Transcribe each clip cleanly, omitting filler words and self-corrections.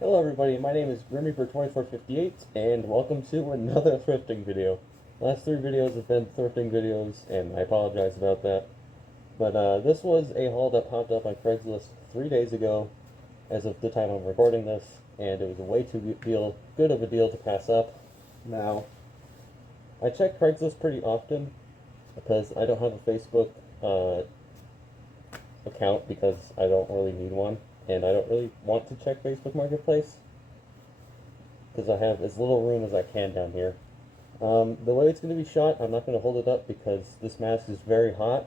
Hello everybody, my name is GrimReaper2458 and welcome to another thrifting video. Last three videos have been thrifting videos and I apologize about that. But this was a haul that popped up on Craigslist 3 days ago as of the time I'm recording this, and it was a way too good of a deal to pass up. Now, I check Craigslist pretty often because I don't have a Facebook account because I don't really need one. And I don't really want to check Facebook Marketplace because I have as little room as I can down here. The way it's going to be shot, I'm not going to hold it up because this mask is very hot,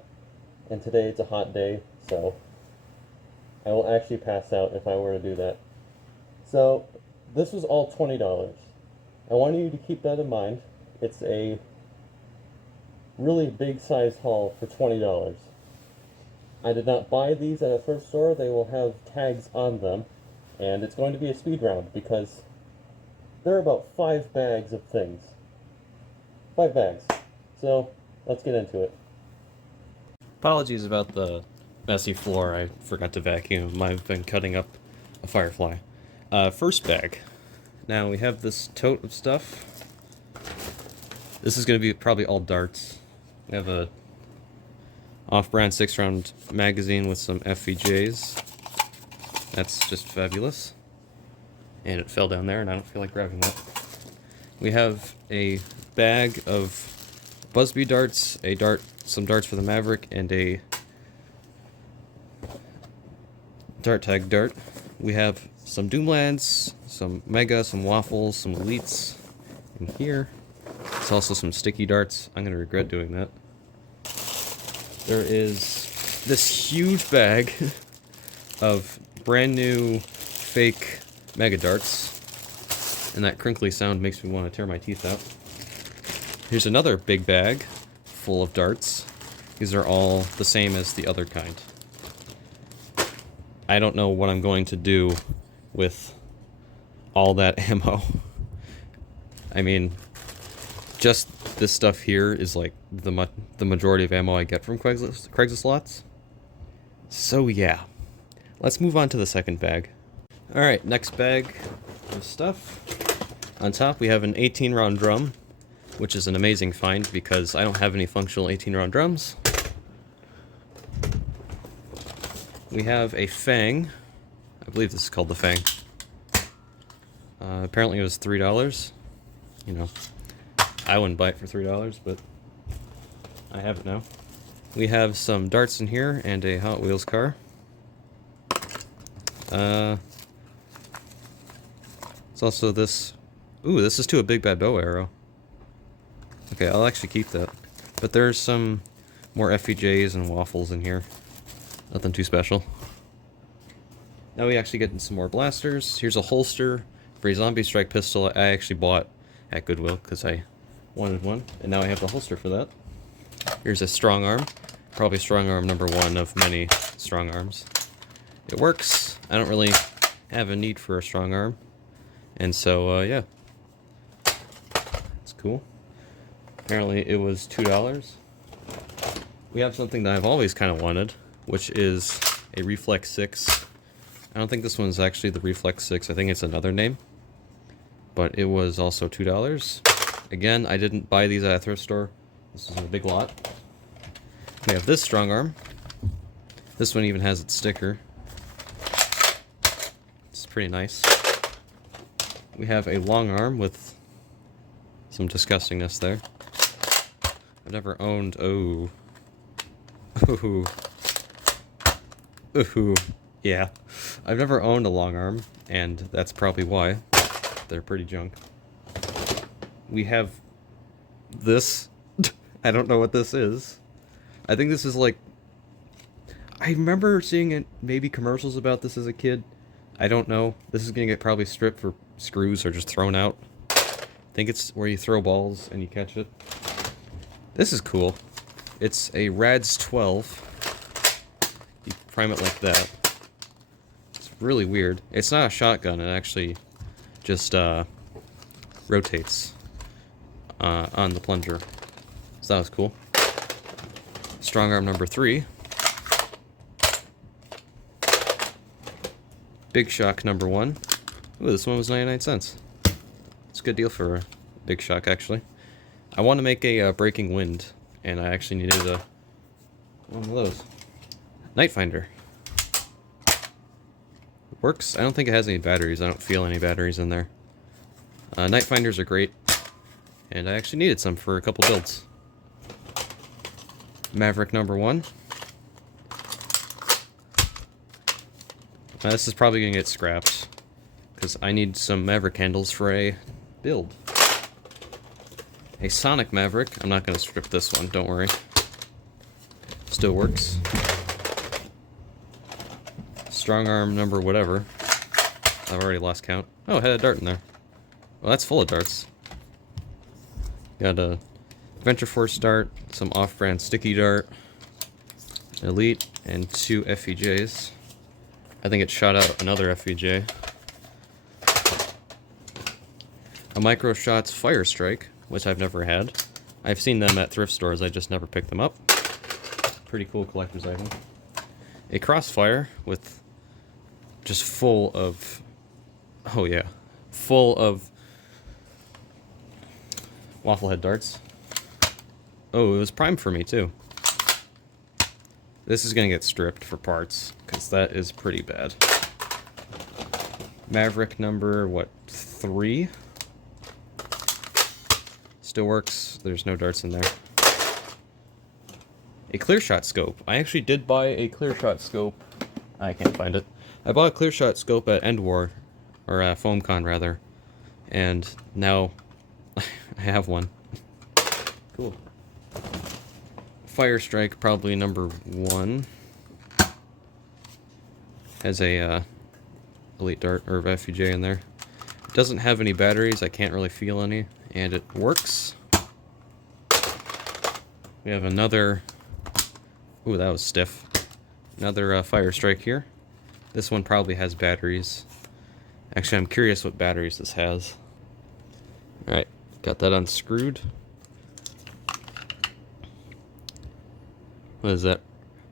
and today it's a hot day, so I will actually pass out if I were to do that. So, this was all $20. I want you to keep that in mind. It's a really big size haul for $20. I did not buy these at a thrift store. They will have tags on them, and it's going to be a speed round because there are about 5 bags of things. 5 bags. So, let's get into it. Apologies about the messy floor. I forgot to vacuum. I've been cutting up a firefly. First bag. Now we have this tote of stuff. This is going to be probably all darts. We have a off-brand 6-round magazine with some FVJs. That's just fabulous. And it fell down there, and I don't feel like grabbing that. We have a bag of Busby darts, some darts for the Maverick, and a dart tag dart. We have some Doomlands, some Mega, some Waffles, some Elites in here. There's also some sticky darts. I'm going to regret doing that. There is this huge bag of brand new fake Mega Darts, and that crinkly sound makes me want to tear my teeth out. Here's another big bag full of darts. These are all the same as the other kind. I don't know what I'm going to do with all that ammo. I mean, just this stuff here is like the majority of ammo I get from Craigslist lots. So yeah, let's move on to the second bag. Alright, next bag of stuff. On top we have an 18-round drum, which is an amazing find because I don't have any functional 18-round drums. We have a Fang. I believe this is called the Fang. Apparently it was $3. You know, I wouldn't buy it for $3, but I have it now. We have some darts in here and a Hot Wheels car. It's also this. Ooh, this is to a big bad bow arrow. Okay, I'll actually keep that. But there's some more FPJs and waffles in here. Nothing too special. Now we actually get in some more blasters. Here's a holster for a zombie strike pistol I actually bought at Goodwill because I wanted one, and now I have the holster for that. Here's a strong arm, probably strong arm number 1 of many strong arms. It works. I don't really have a need for a strong arm, and so yeah, it's cool. Apparently it was $2. We have something that I've always kind of wanted, which is a Reflex 6. I don't think this one's actually the Reflex 6. I think it's another name, but it was also $2. Again, I didn't buy these at a thrift store. This is a big lot. We have this strong arm. This one even has its sticker. It's pretty nice. We have a long arm with some disgustingness there. I've never owned... Oh. Ooh. Ooh. Yeah. I've never owned a long arm, and that's probably why. They're pretty junk. We have this. I don't know what this is. I think this is like... I remember seeing it, maybe commercials about this as a kid. I don't know. This is gonna get probably stripped for screws or just thrown out. I think it's where you throw balls and you catch it. This is cool. It's a Rads 12. You prime it like that. It's really weird. It's not a shotgun. It actually just rotates on the plunger. So that was cool. Strong arm number 3. Big Shock number 1. Ooh, this one was 99 cents. It's a good deal for a Big Shock, actually. I want to make a Breaking Wind, and I actually needed one of those. Night Finder. It works. I don't think it has any batteries. I don't feel any batteries in there. Night Finders are great, and I actually needed some for a couple builds. Maverick number 1. Now, this is probably going to get scrapped, because I need some Maverick handles for a build. A Sonic Maverick. I'm not going to strip this one, don't worry. Still works. Strong Arm number whatever. I've already lost count. Oh, it had a dart in there. Well, that's full of darts. Got a Venture Force dart, some off-brand sticky dart, Elite, and 2 FEJs. I think it shot out another FEJ. A Micro Shots Fire Strike, which I've never had. I've seen them at thrift stores, I just never picked them up. Pretty cool collector's item. A Crossfire with just full of, oh yeah, full of waffle head darts. Oh, it was primed for me too. This is gonna get stripped for parts, because that is pretty bad. Maverick number, what, 3? Still works, there's no darts in there. A clear shot scope. I actually did buy a clear shot scope. I can't find it. I bought a clear shot scope at End War, or FoamCon rather, and now I have one. Cool. Fire Strike, probably number 1. Has a Elite Dart or FUJ in there. It doesn't have any batteries, I can't really feel any, and it works. We have another, ooh, that was stiff. Another Fire Strike here. This one probably has batteries. Actually, I'm curious what batteries this has. Alright, got that unscrewed. What is that?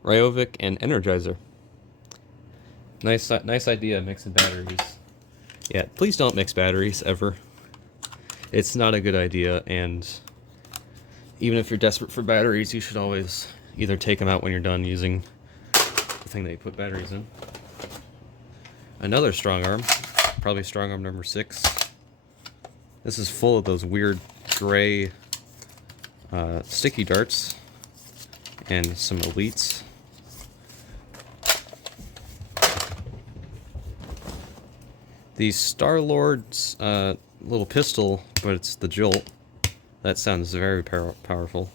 Ryovic and Energizer. Nice idea, mixing batteries. Yeah, please don't mix batteries, ever. It's not a good idea, and even if you're desperate for batteries, you should always either take them out when you're done using the thing that you put batteries in. Another Strong Arm, probably Strong Arm number 6. This is full of those weird gray sticky darts and some Elites. The Star-Lord's little pistol, but it's the Jolt. That sounds very powerful.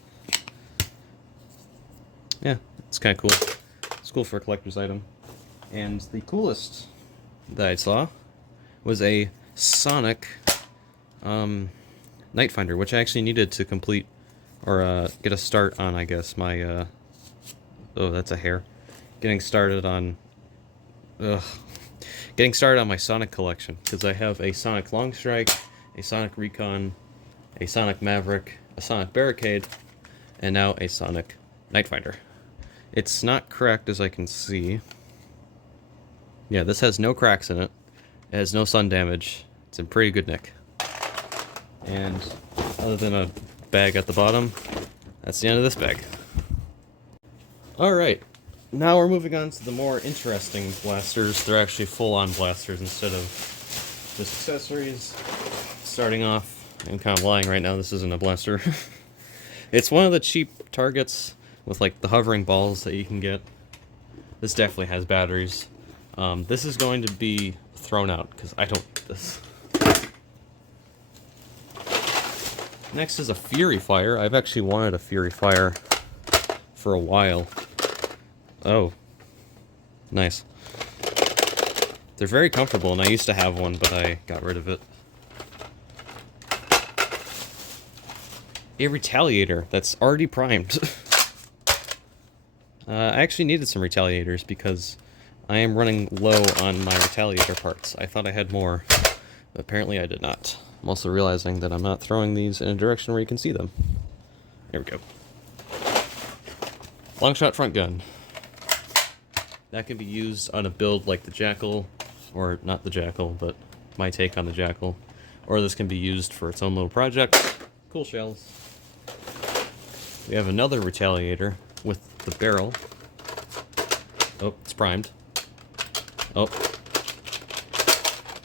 Yeah, it's kind of cool. It's cool for a collector's item. And the coolest that I saw was a Sonic Night Finder, which I actually needed to complete, or get a start on, I guess, my, oh, that's a hair. Getting started on my Sonic collection, because I have a Sonic Long Strike, a Sonic Recon, a Sonic Maverick, a Sonic Barricade, and now a Sonic Night Finder. It's not cracked as I can see. Yeah, this has no cracks in it. It has no sun damage. It's in pretty good nick. And other than a bag at the bottom, that's the end of this bag. Alright, now we're moving on to the more interesting blasters. They're actually full-on blasters instead of just accessories. Starting off, I'm kind of lying right now, this isn't a blaster. It's one of the cheap targets with like the hovering balls that you can get. This definitely has batteries. This is going to be thrown out because I don't need this. Next is a Fury Fire. I've actually wanted a Fury Fire for a while. Oh, nice. They're very comfortable, and I used to have one, but I got rid of it. A Retaliator that's already primed. I actually needed some Retaliators because I am running low on my Retaliator parts. I thought I had more, but apparently I did not. I'm also realizing that I'm not throwing these in a direction where you can see them. There we go. Long shot front gun. That can be used on a build like the Jackal or not the Jackal, but my take on the Jackal. Or this can be used for its own little project. Cool shells. We have another Retaliator with the barrel. Oh, it's primed. Oh.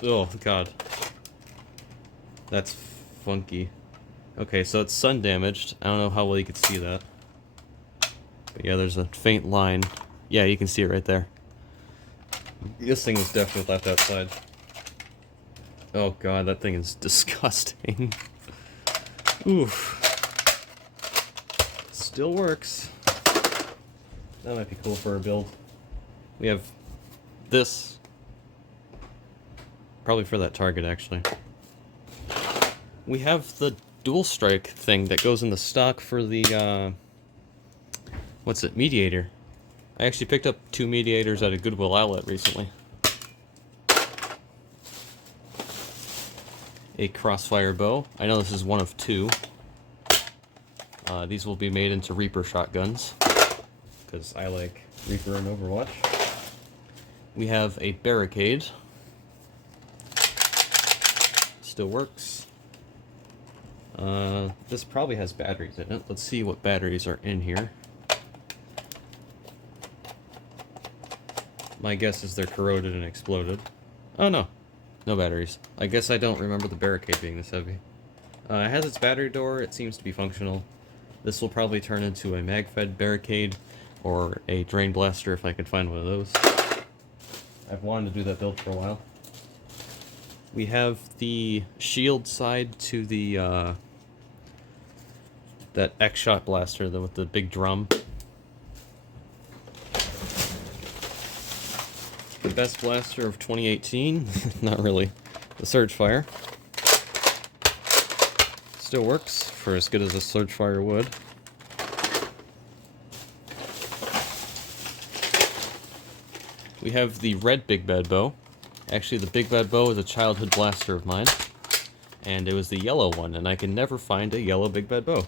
Oh, God. That's funky. Okay, so it's sun damaged. I don't know how well you could see that. But yeah, there's a faint line. Yeah, you can see it right there. This thing was definitely left outside. Oh God, that thing is disgusting. Oof. Still works. That might be cool for a build. We have this. Probably for that target, actually. We have the dual strike thing that goes in the stock for the, what's it, Mediator. I actually picked up 2 Mediators at a Goodwill outlet recently. A crossfire bow. I know this is one of 2. These will be made into Reaper shotguns, because I like Reaper in Overwatch. We have a barricade. Still works. This probably has batteries in it. Let's see what batteries are in here. My guess is they're corroded and exploded. Oh no, no batteries. I guess I don't remember the barricade being this heavy. It has its battery door, it seems to be functional. This will probably turn into a mag-fed barricade or a drain blaster if I could find one of those. I've wanted to do that build for a while. We have the shield side to the that X-Shot blaster with the big drum. The best blaster of 2018? Not really. The Surgefire. Still works for as good as a Surgefire would. We have the red Big Bad Bow. Actually, the Big Bad Bow is a childhood blaster of mine. And it was the yellow one, and I can never find a yellow Big Bad Bow.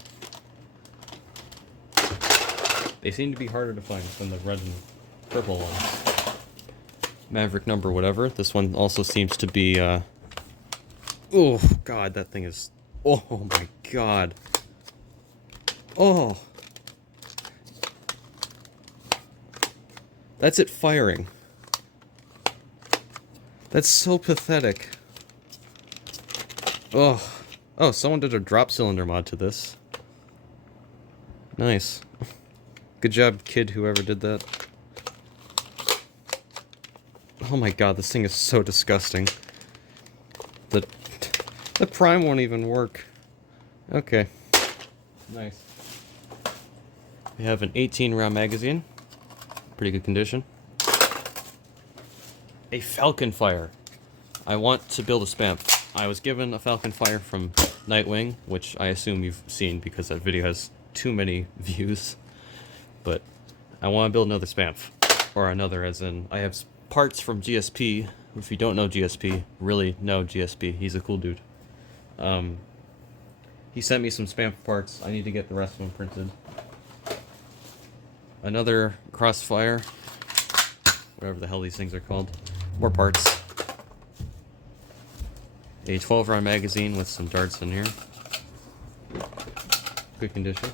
They seem to be harder to find than the red and purple ones. Maverick number whatever. This one also seems to be, oh, God, that thing is... Oh, my God. Oh. That's it firing. That's so pathetic. Oh. Oh, someone did a drop cylinder mod to this. Nice. Good job, kid, whoever did that. Oh my God, this thing is so disgusting. The prime won't even work. Okay. Nice. We have an 18-round magazine. Pretty good condition. A Falcon Fire. I want to build a spam. I was given a Falcon Fire from Nightwing, which I assume you've seen because that video has too many views. But I want to build another spam. Or another as in, I have parts from GSP. If you don't know GSP, really know GSP. He's a cool dude. He sent me some spam parts. I need to get the rest of them printed. Another Crossfire. Whatever the hell these things are called. More parts. A 12-round magazine with some darts in here. Good condition.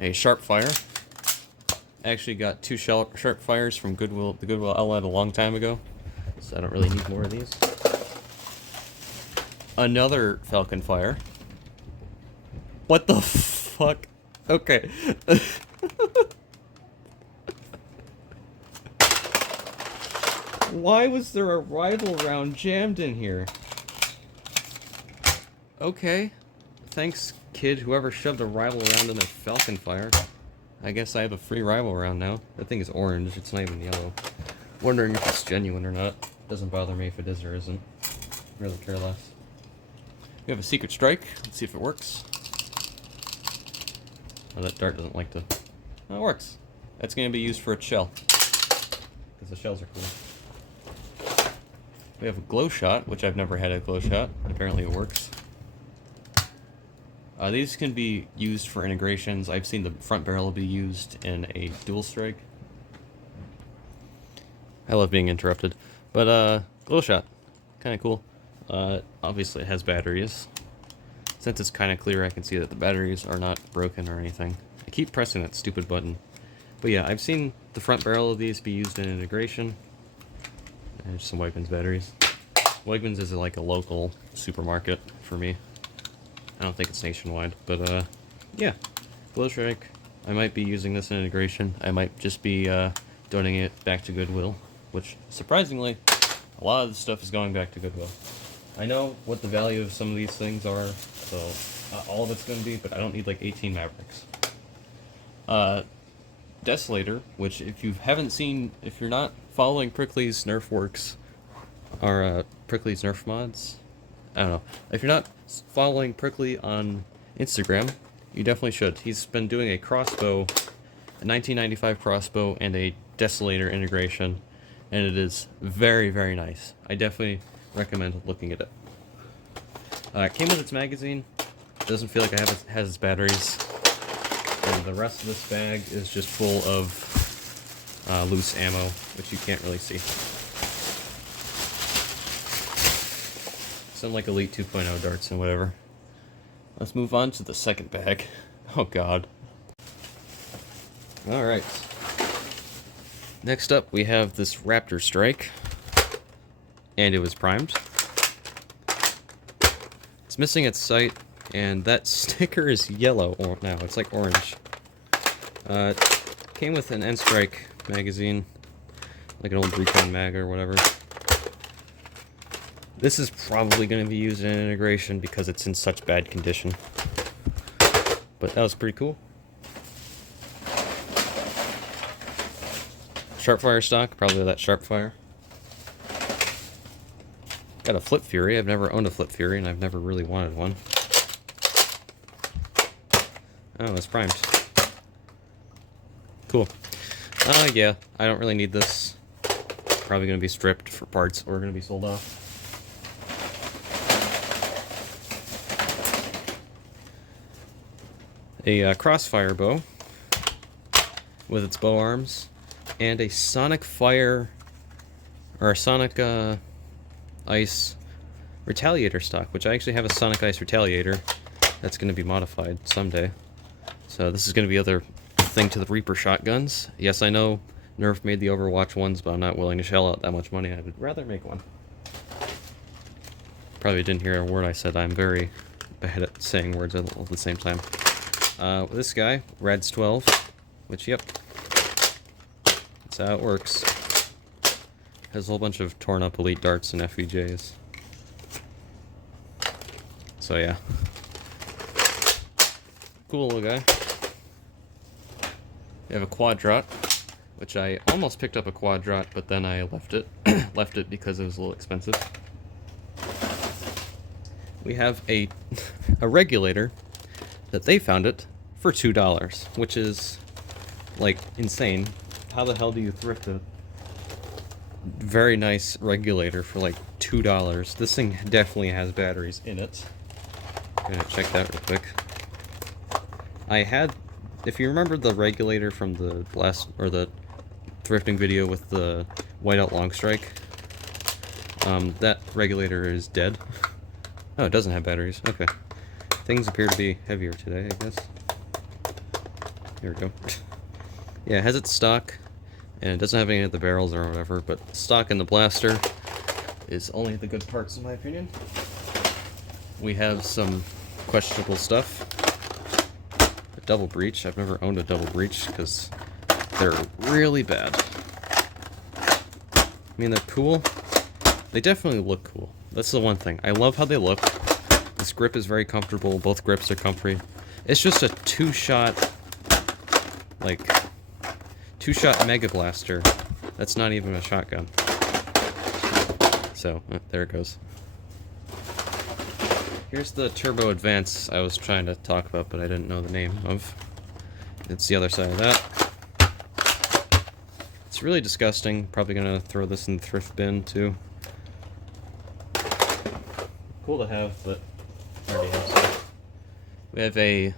A Sharpfire. I actually got 2 Sharpfires from the Goodwill outlet a long time ago, so I don't really need more of these. Another Falcon Fire. What the fuck? Okay. Why was there a rival round jammed in here? Okay. Thanks, kid, whoever shoved a rival round in their Falcon Fire. I guess I have a free rival round now. That thing is orange, it's not even yellow. Wondering if it's genuine or not. Doesn't bother me if it is or isn't. Really care less. We have a Secret Strike. Let's see if it works. Oh, that dart doesn't like to... Oh, it works. That's going to be used for a shell. Because the shells are cool. We have a Glow Shot, which I've never had a Glow Shot. Apparently it works. These can be used for integrations. I've seen the front barrel be used in a dual strike. I love being interrupted. But, glow shot. Kind of cool. Obviously it has batteries. Since it's kind of clear, I can see that the batteries are not broken or anything. I keep pressing that stupid button. But yeah, I've seen the front barrel of these be used in integration. There's some Wegmans batteries. Wegmans is like a local supermarket for me. I don't think it's nationwide, but yeah. Glow strike. I might be using this in integration. I might just be donating it back to Goodwill, which surprisingly, a lot of this stuff is going back to Goodwill. I know what the value of some of these things are, so not all of it's going to be, but I don't need like 18 Mavericks. Desolator, which if you haven't seen, if you're not following Prickly's Nerf Works, or Prickly's Nerf Mods, I don't know. If you're not following Prickly on Instagram, you definitely should. He's been doing a crossbow, a 1995 crossbow, and a Desolator integration, and it is very, very nice. I definitely recommend looking at it. It came with its magazine. It doesn't feel like it has its batteries. And the rest of this bag is just full of loose ammo, which you can't really see. Some like Elite 2.0 darts and whatever. Let's move on to the second bag. Oh god. Alright. Next up we have this Raptor Strike. And it was primed. It's missing its sight, and that sticker is yellow now. It's like orange. Came with an N-Strike magazine, like an old Recon mag or whatever. This is probably going to be used in integration because it's in such bad condition. But that was pretty cool. Sharpfire stock, probably that Sharpfire. Got a Flip Fury. I've never owned a Flip Fury, and I've never really wanted one. Oh, it's primed. Cool. Yeah, I don't really need this. Probably going to be stripped for parts or going to be sold off. A Crossfire bow with its bow arms, and a Sonic Fire, or a Sonic Ice Retaliator stock, which I actually have a Sonic Ice Retaliator that's going to be modified someday. So this is going to be other thing to the Reaper shotguns. Yes, I know Nerf made the Overwatch ones, but I'm not willing to shell out that much money. I would rather make one. Probably didn't hear a word I said. I'm very bad at saying words all at the same time. This guy, Rads 12, which, yep, that's how it works. Has a whole bunch of torn up Elite darts and FVJs. So yeah. Cool little guy. We have a Quadrot, which I almost picked up a Quadrot, but then I left it. Left it because it was a little expensive. We have a regulator that they found it for $2, which is like insane. How the hell do you thrift a very nice regulator for like $2? This thing definitely has batteries in it. I'm gonna check that real quick. I had, if you remember the regulator from the last, or the thrifting video with the whiteout long strike, that regulator is dead. Oh, it doesn't have batteries. Okay. Things appear to be heavier today, I guess. Here we go. Yeah, it has its stock, and it doesn't have any of the barrels or whatever, but stock in the blaster is only the good parts, in my opinion. We have some questionable stuff. A double breech. I've never owned a double breech because they're really bad. I mean, they're cool. They definitely look cool. That's the one thing. I love how they look. This grip is very comfortable. Both grips are comfy. It's just a two-shot Mega Blaster. That's not even a shotgun. So, there it goes. Here's the Turbo Advance I was trying to talk about, but I didn't know the name of. It's the other side of that. It's really disgusting. Probably gonna throw this in the thrift bin, too. Cool to have, but I already have some. We have a...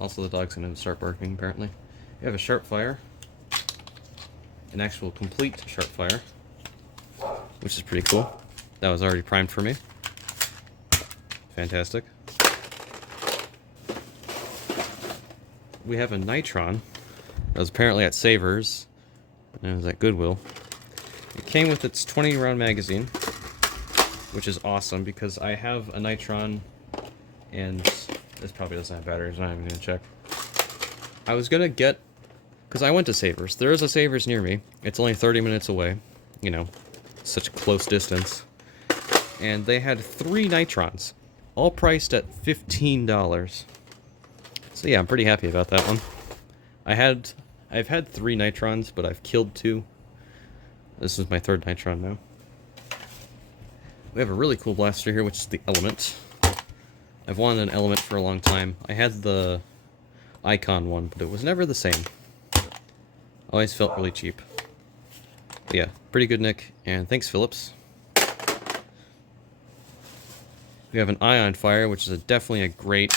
Also, the dog's gonna start barking, apparently. We have a Sharpfire. An actual complete Sharpfire. which is pretty cool. That was already primed for me. Fantastic. We have a Nitron that was apparently at Savers, and it was at Goodwill. It came with its 20-round magazine, which is awesome because I have a Nitron, and this probably doesn't have batteries. I'm not even gonna check. I was gonna get, because I went to Savers. There is a Savers near me. It's only 30 minutes away. You know, such a close distance. And they had 3 Nitrons, all priced at $15. So yeah, I'm pretty happy about that one. I've had 3 Nitrons, but I've killed 2. This is my 3rd Nitron now. We have a really cool blaster here, which is the Element. I've wanted an Element for a long time. I had the Icon one, but it was never the same. Always felt really cheap. But yeah, pretty good nick, and thanks Phillips. We have an Ion Fire, which is definitely a great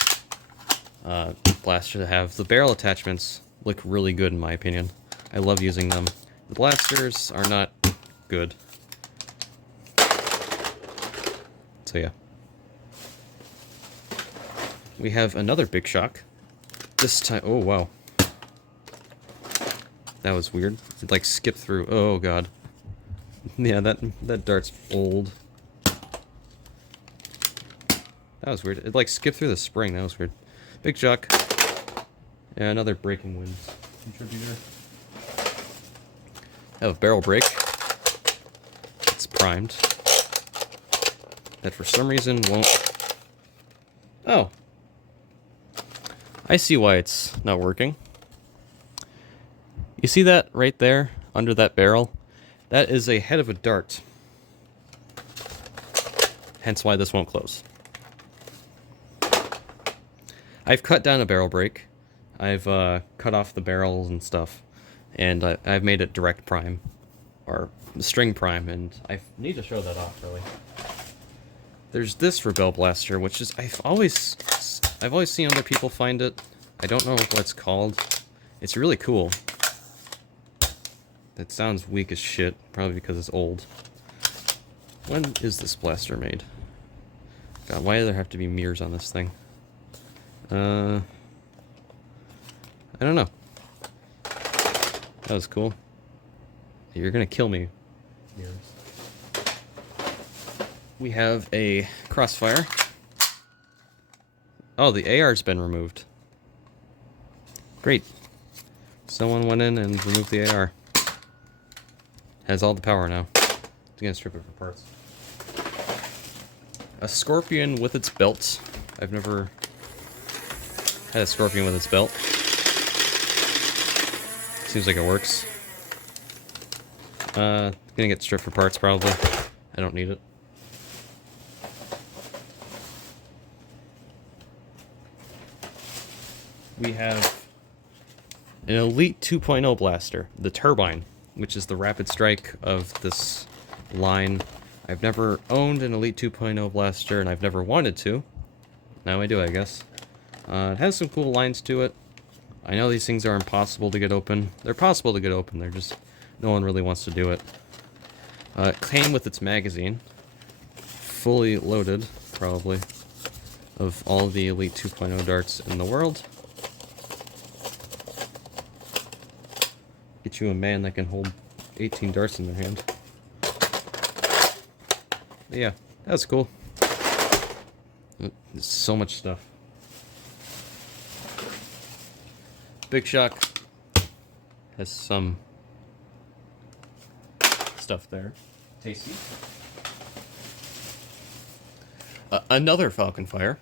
blaster to have. The barrel attachments look really good in my opinion. I love using them. The blasters are not good. So yeah. We have another Big Shock. This time, oh wow. That was weird. It like skipped through. Oh god. Yeah, that dart's old. That was weird. It like skipped through the spring. That was weird. Big Shock. Yeah, another Breaking Winds contributor. I have a barrel break. It's primed. That for some reason won't... Oh. I see why it's not working. You see that right there, under that barrel? That is a head of a dart. Hence why this won't close. I've cut down a barrel break. I've cut off the barrels and stuff. And I've made it direct prime. Or string prime, and I need to show that off, really. There's this Rebel Blaster, which is... I've always seen other people find it. I don't know what it's called. It's really cool. That sounds weak as shit, probably because it's old. When is this blaster made? God, why do there have to be mirrors on this thing? I don't know. That was cool. You're gonna kill me. Mirrors. We have a Crossfire. Oh, the AR's been removed. Great. Someone went in and removed the AR. Has all the power now. It's gonna strip it for parts. A Scorpion with its belt. I've never had a Scorpion with its belt. Seems like it works. Gonna get stripped for parts probably. I don't need it. We have an Elite 2.0 blaster, the Turbine, which is the rapid strike of this line. I've never owned an Elite 2.0 blaster, and I've never wanted to. Now I do, I guess. It has some cool lines to it. I know these things are impossible to get open. They're possible to get open, they're just... no one really wants to do it. It came with its magazine. Fully loaded, probably, of all the Elite 2.0 darts in the world. Get you a man that can hold 18 darts in their hand. But yeah, that's cool. There's so much stuff. Big Shock has some stuff there. Tasty. Another Falcon Fire.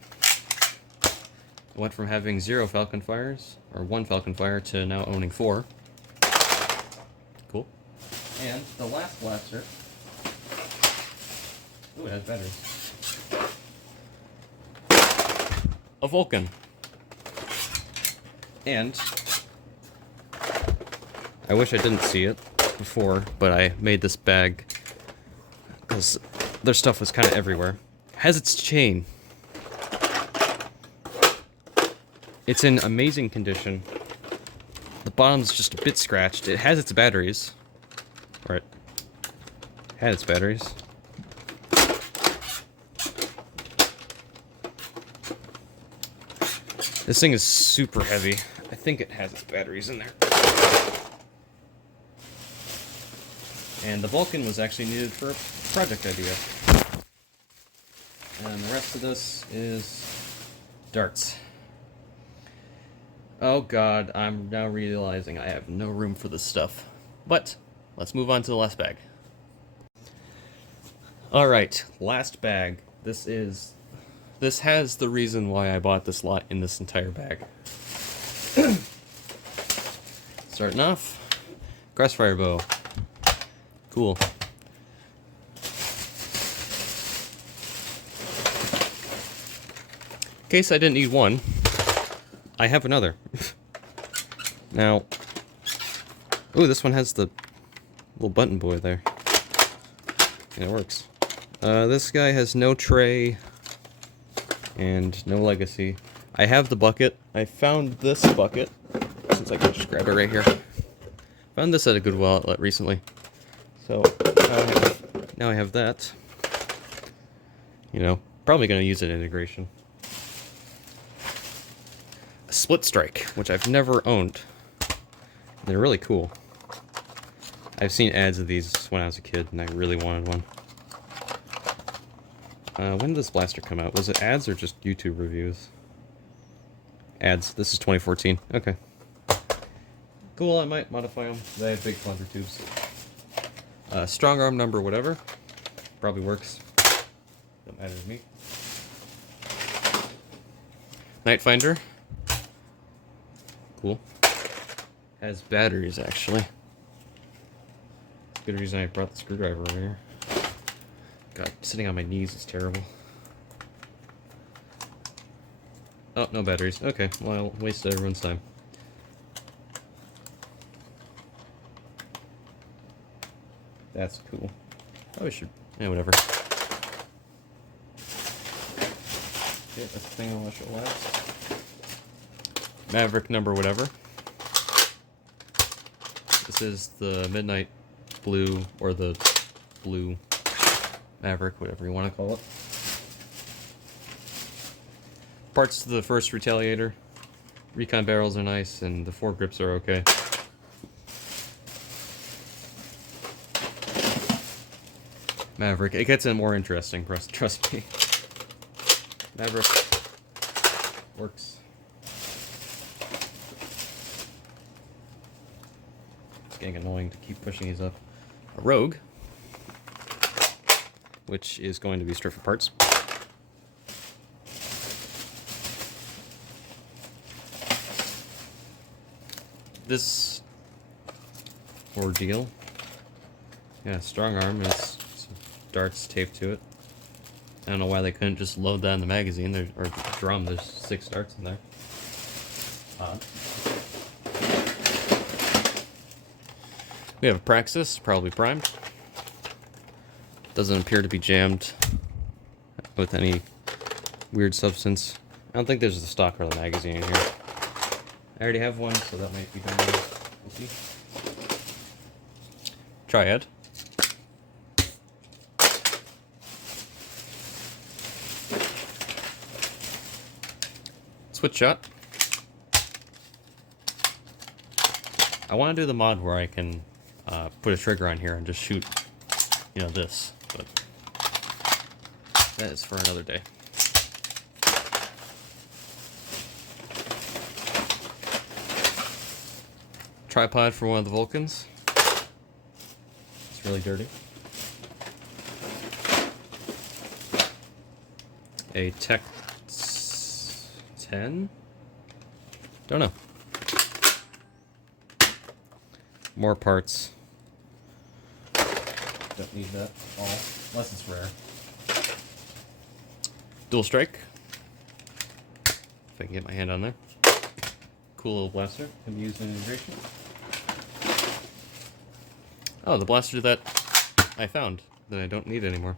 Went from having 0 Falcon Fires, or 1 Falcon Fire, to now owning 4. Cool. And the last blaster. Ooh, it has batteries. A Vulcan. And I wish I didn't see it before, but I made this bag because their stuff was kind of everywhere. Has its chain. It's in amazing condition. The bottom's just a bit scratched. It has its batteries. Right. Had its batteries. This thing is super heavy. I think it has its batteries in there. And the Vulcan was actually needed for a project idea. And the rest of this is darts. Oh god, I'm now realizing I have no room for this stuff. But, let's move on to the last bag. Alright, last bag. This has the reason why I bought this lot in this entire bag. Starting off, crossfire bow. Cool. In case I didn't need one, I have another. Now, ooh, this one has the little button boy there. And it works. This guy has no tray and no legacy. I have the bucket. I found this bucket, since I can just grab it right here. Found this at a Goodwill outlet recently. So, now I have that. You know, probably going to use it in integration. A split strike, which I've never owned. They're really cool. I've seen ads of these when I was a kid, and I really wanted one. When did this blaster come out? Was it ads or just YouTube reviews? Ads. This is 2014. Okay. Cool, I might modify them. They have big plunger tubes. Strong arm number whatever. Probably works. Don't matter to me. Night finder. Cool. Has batteries, actually. Good reason I brought the screwdriver over here. God, sitting on my knees is terrible. Oh, no batteries. Okay, well, I wasted everyone's time. That's cool. Probably should... yeah, whatever. Okay, that's the thing I want to show last. Maverick number whatever. This is the Midnight Blue, or the Blue Maverick, whatever you want to call it. Parts to the first Retaliator. Recon barrels are nice, and the foregrips are okay. Maverick. It gets more interesting, trust me. Maverick works. It's getting annoying to keep pushing these up. A Rogue, which is going to be stripped for parts. This ordeal, yeah, strong arm is darts taped to it. I don't know why they couldn't just load that in the magazine, or the drum. There's 6 darts in there. Odd. We have a Praxis, probably primed. Doesn't appear to be jammed with any weird substance. I don't think there's the stock or the magazine in here. I already have one, so that might be done. We'll see. Triad. Switch shot. I want to do the mod where I can put a trigger on here and just shoot, you know, this, but that is for another day. Tripod for one of the Vulcans. It's really dirty. A Tech 10? Don't know. More parts. Don't need that all, unless it's rare. Dual strike. If I can get my hand on there. Cool little blaster. Can be used in integration. Oh, the blaster that I found that I don't need anymore.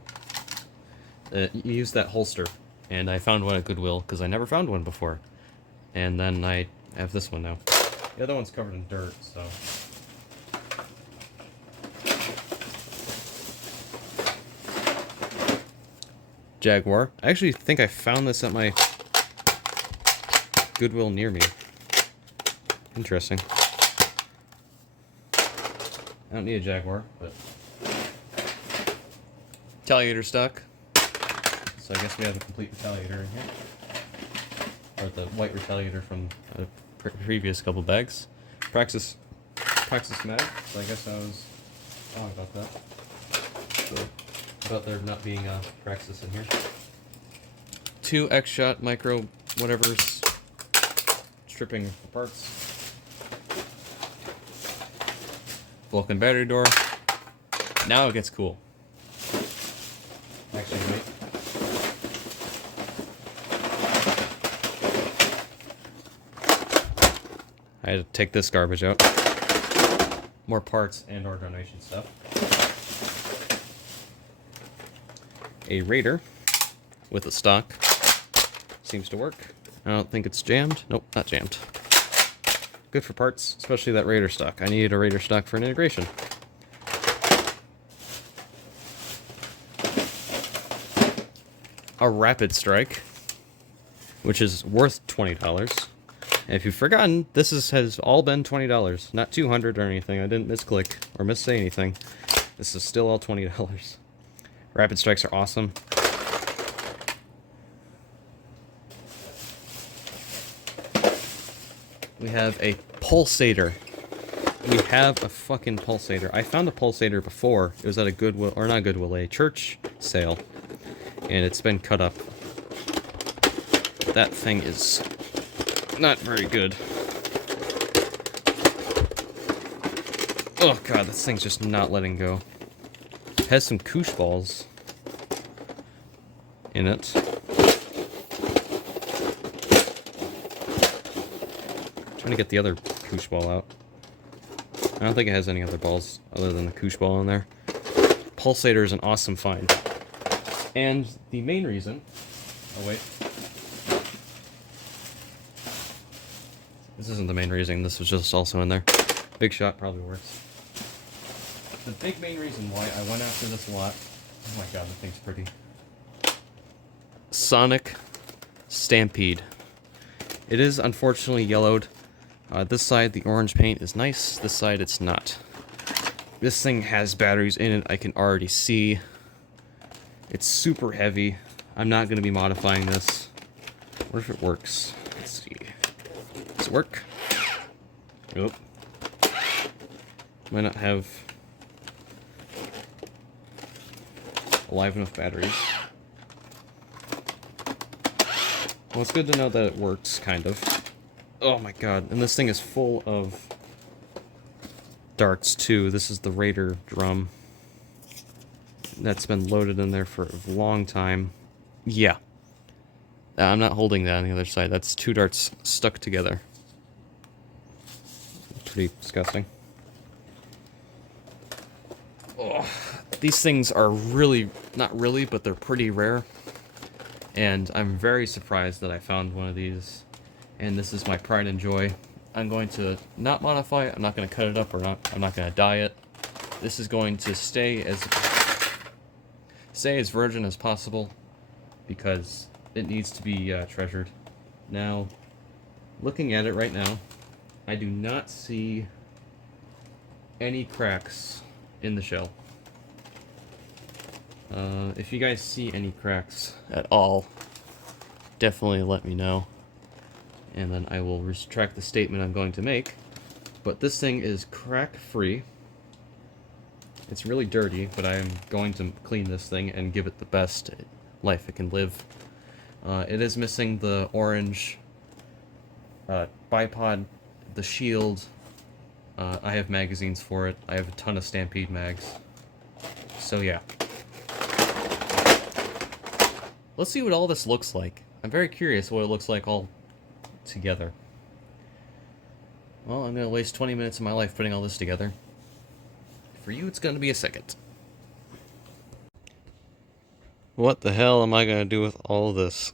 You use that holster, and I found one at Goodwill because I never found one before. And then I have this one now. The other one's covered in dirt, so. Jaguar. I actually think I found this at my Goodwill near me. Interesting. I don't need a Jaguar, but... Retaliator stock. So I guess we have a complete Retaliator in here. Or the white Retaliator from the previous couple bags. Praxis mag, so I guess I was wrong about that. So, about there not being a Praxis in here. 2 X-Shot micro whatevers. Stripping parts. Vulcan battery door. Now it gets cool. Actually, wait. I had to take this garbage out. More parts and or donation stuff. A Raider with a stock. Seems to work. I don't think it's jammed. Nope, not jammed. Good for parts, especially that Raider stock. I needed a Raider stock for an integration. A Rapid Strike, which is worth $20. And if you've forgotten, this has all been $20, not $200 or anything. I didn't misclick or missay anything. This is still all $20. Rapid Strikes are awesome. We have a pulsator. We have a fucking pulsator. I found a pulsator before. It was at a Goodwill, or not Goodwill, a church sale. And it's been cut up. That thing is not very good. Oh god, this thing's just not letting go. It has some koosh balls in it. Trying to get the other koosh ball out. I don't think it has any other balls other than the koosh ball in there. Pulsator is an awesome find. And the main reason... Oh wait. This isn't the main reason, this was just also in there. Big shot probably works. The big main reason why I went after this a lot... Oh my god, that thing's pretty. Sonic Stampede. It is unfortunately yellowed. This side, the orange paint is nice. This side, it's not. This thing has batteries in it, I can already see. It's super heavy. I'm not going to be modifying this. What if it works? Let's see. Does it work? Nope. Might not have alive enough batteries. Well, it's good to know that it works, kind of. Oh my god, and this thing is full of darts, too. This is the Raider drum. That's been loaded in there for a long time. Yeah. I'm not holding that on the other side. That's 2 darts stuck together. Pretty disgusting. Oh, these things are really, not really, but they're pretty rare. And I'm very surprised that I found one of these. And this is my pride and joy. I'm going to not modify it. I'm not going to cut it up, or I'm not going to dye it. This is going to stay as virgin as possible, because it needs to be treasured. Now, looking at it right now, I do not see any cracks in the shell. If you guys see any cracks at all, definitely let me know, and then I will retract the statement I'm going to make. But this thing is crack-free. It's really dirty, but I am going to clean this thing and give it the best life it can live. It is missing the orange bipod, the shield. I have magazines for it. I have a ton of Stampede mags. So yeah. Let's see what all this looks like. I'm very curious what it looks like all together. Well, I'm going to waste 20 minutes of my life putting all this together. For you, it's going to be a second. What the hell am I going to do with all this?